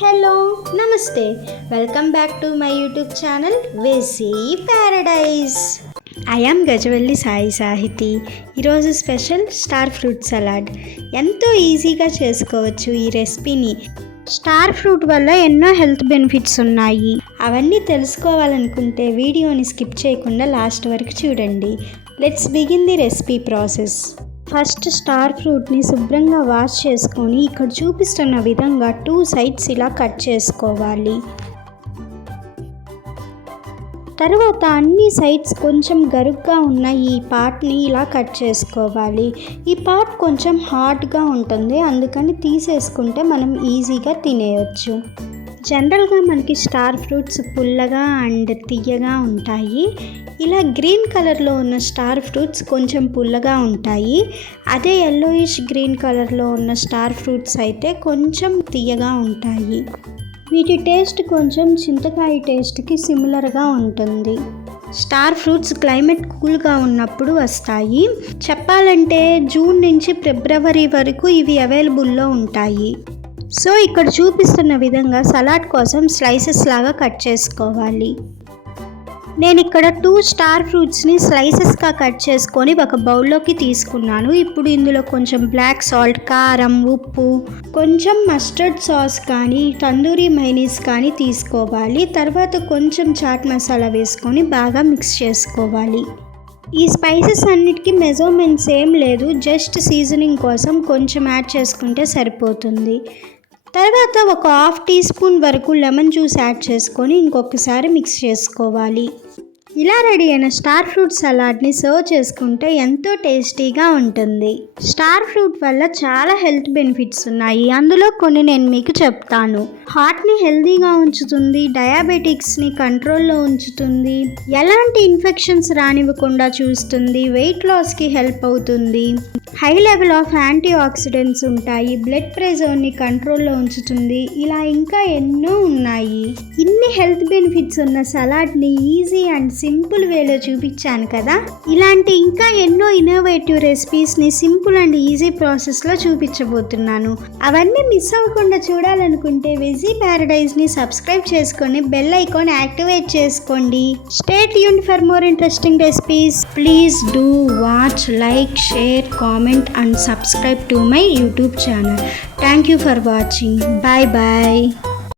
Hello నమస్తే welcome back to my YouTube channel veggie paradise. I am Gajavalli Sai Sahithi. ఈరోజు special star fruit salad. ఎంతో ఈజీగా చేసుకోవచ్చు ఈ రెసిపీని. స్టార్ ఫ్రూట్ వల్ల ఎన్నో హెల్త్ బెనిఫిట్స్ ఉన్నాయి. అవన్నీ తెలుసుకోవాలనుకుంటే వీడియోని స్కిప్ చేయకుండా లాస్ట్ వరకు చూడండి. Let's begin the recipe process. First star ఫ్రూట్ని శుభ్రంగా వాష్ చేసుకొని ఇక్కడ చూపిస్తున్న విధంగా 2 సైడ్స్ ఇలా కట్ చేసుకోవాలి. తర్వాత అన్ని సైడ్స్ కొంచెం గరుగ్గా ఉన్న ఈ పార్ట్ని ఇలా కట్ చేసుకోవాలి. ఈ పార్ట్ కొంచెం హార్డ్గా ఉంటుంది, అందుకని తీసేసుకుంటే మనం ఈజీగా తినేయచ్చు. జనరల్గా మనకి స్టార్ ఫ్రూట్స్ పుల్లగా అండ్ తియ్యగా ఉంటాయి. ఇలా గ్రీన్ కలర్లో ఉన్న స్టార్ ఫ్రూట్స్ కొంచెం పుల్లగా ఉంటాయి. అదే ఎల్లోయిష్ గ్రీన్ కలర్లో ఉన్న స్టార్ ఫ్రూట్స్ అయితే కొంచెం తియ్యగా ఉంటాయి. వీటి టేస్ట్ కొంచెం చింతకాయ టేస్ట్కి సిమిలర్గా ఉంటుంది. స్టార్ ఫ్రూట్స్ క్లైమేట్ కూల్గా ఉన్నప్పుడు వస్తాయి. చెప్పాలంటే జూన్ నుంచి ఫిబ్రవరి వరకు ఇవి అవైలబుల్లో ఉంటాయి. సో ఇక్కడ చూపిస్తున్న విధంగా సలాడ్ కోసం స్లైసెస్ లాగా కట్ చేసుకోవాలి. నేను ఇక్కడ 2 స్టార్ ఫ్రూట్స్ని స్లైసెస్గా కట్ చేసుకొని ఒక బౌల్లోకి తీసుకున్నాను. ఇప్పుడు ఇందులో కొంచెం బ్లాక్ సాల్ట్, కారం, ఉప్పు, కొంచెం మస్టర్డ్ సాస్ కానీ తందూరి మైనీస్ కానీ తీసుకోవాలి. తర్వాత కొంచెం చాట్ మసాలా వేసుకొని బాగా మిక్స్ చేసుకోవాలి. ఈ స్పైసెస్ అన్నిటికీ మెజర్మెంట్స్ ఏం లేదు, జస్ట్ సీజనింగ్ కోసం కొంచెం యాడ్ చేసుకుంటే సరిపోతుంది. తర్వాత ఒక 1/2 టీ స్పూన్ వరకు లెమన్ జ్యూస్ యాడ్ చేసుకొని ఇంకొకసారి మిక్స్ చేసుకోవాలి. ఇలా రెడీ అయిన స్టార్ ఫ్రూట్ సలాడ్ని సర్వ్ చేసుకుంటే ఎంతో టేస్టీగా ఉంటుంది. స్టార్ ఫ్రూట్ వల్ల చాలా హెల్త్ బెనిఫిట్స్ ఉన్నాయి. అందులో కొన్ని నేను మీకు చెప్తాను. హార్ట్ని హెల్తీగా ఉంచుతుంది, డయాబెటిక్స్ని కంట్రోల్లో ఉంచుతుంది, ఎలాంటి ఇన్ఫెక్షన్స్ రానివ్వకుండా చూస్తుంది, వెయిట్ లాస్కి హెల్ప్ అవుతుంది, high level of antioxidants ఉంటాయి, బ్లడ్ ప్రెషర్ని కంట్రోల్లో ఉంచుతుంది. ఇలా ఇంకా ఎన్నో ఉన్నాయి. ఇన్ని హెల్త్ బెనిఫిట్స్ ఉన్న సలాడ్ని ఈజీ అండ్ సింపుల్ వేలో చూపించాను కదా. ఇలాంటి ఇంకా ఎన్నో ఇన్నోవేటివ్ రెసిపీస్ని సింపుల్ అండ్ ఈజీ ప్రాసెస్లో చూపించబోతున్నాను. అవన్నీ మిస్ అవ్వకుండా చూడాలనుకుంటే వెజీ ప్యారడైజ్ని సబ్స్క్రైబ్ చేసుకొని బెల్ ఐకాన్ యాక్టివేట్ చేసుకోండి. Stay tuned for more interesting recipes. Please do watch, like, share, comment and subscribe to my YouTube channel. Thank you for watching. Bye bye.